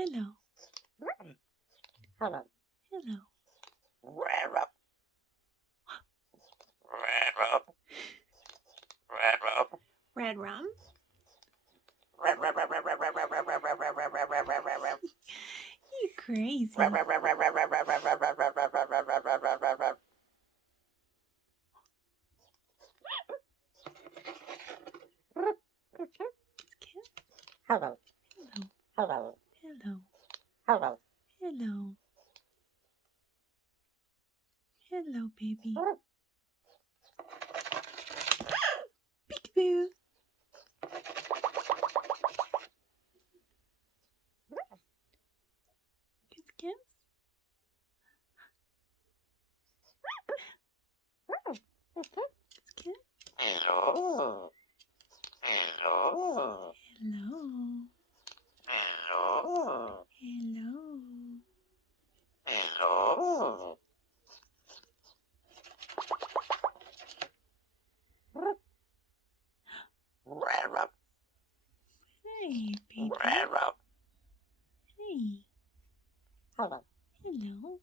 Hello. Hello. Hello. Red rum? You crazy. It's cute. Hello. Hello. Hello. Hello. Hello. Hello. Hello, baby. Peekaboo. Kiss, kiss. Kiss, kiss. Hello. Hello. Hello. Hello. Hello. Hello. Hey, baby. Hey. Hello. Hello.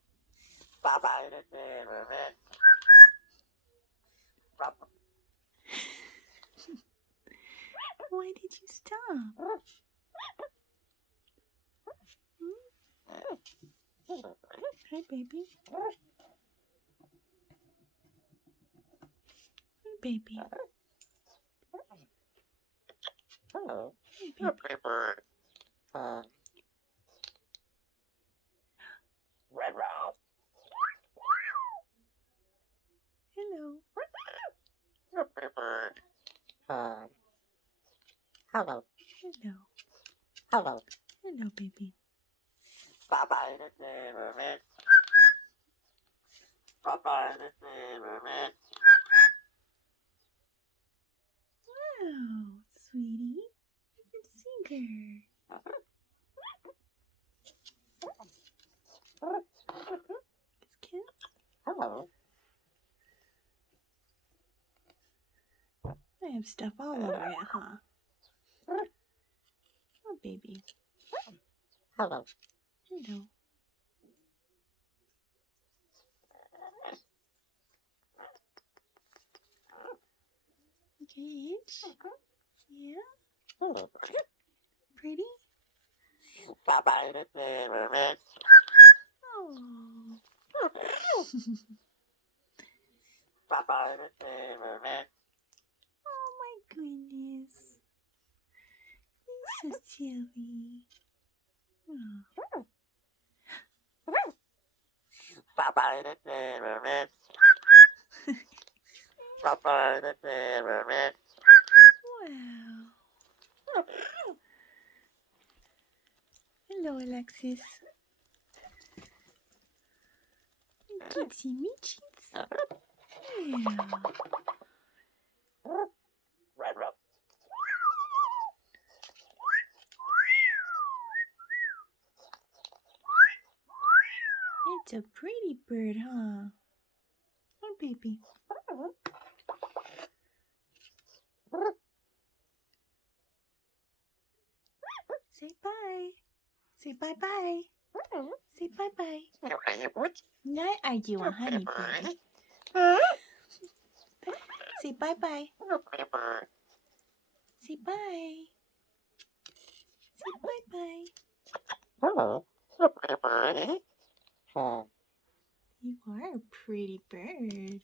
Why did you stop? Hi, baby. Hi, baby. Hello. Hi, baby. Hello. Hello. Hello. Hello. Hello, baby. Wow, sweetie. You're a singer. Kiss, kiss. Hello. I have stuff all over it, huh? Oh, baby. Hello. Hello. Okay, itch? Yeah? Hello. Pretty? Oh. Oh, my goodness. You're so silly. Oh. Wow. Hello, Alexis. Kitsy Mitchies. Yeah. It's a pretty bird, huh? Oh, baby. Say bye. Say bye-bye. Say bye-bye. Not are you a honeybee? Say bye-bye. Say bye. Say bye-bye. Hello. You are a pretty bird.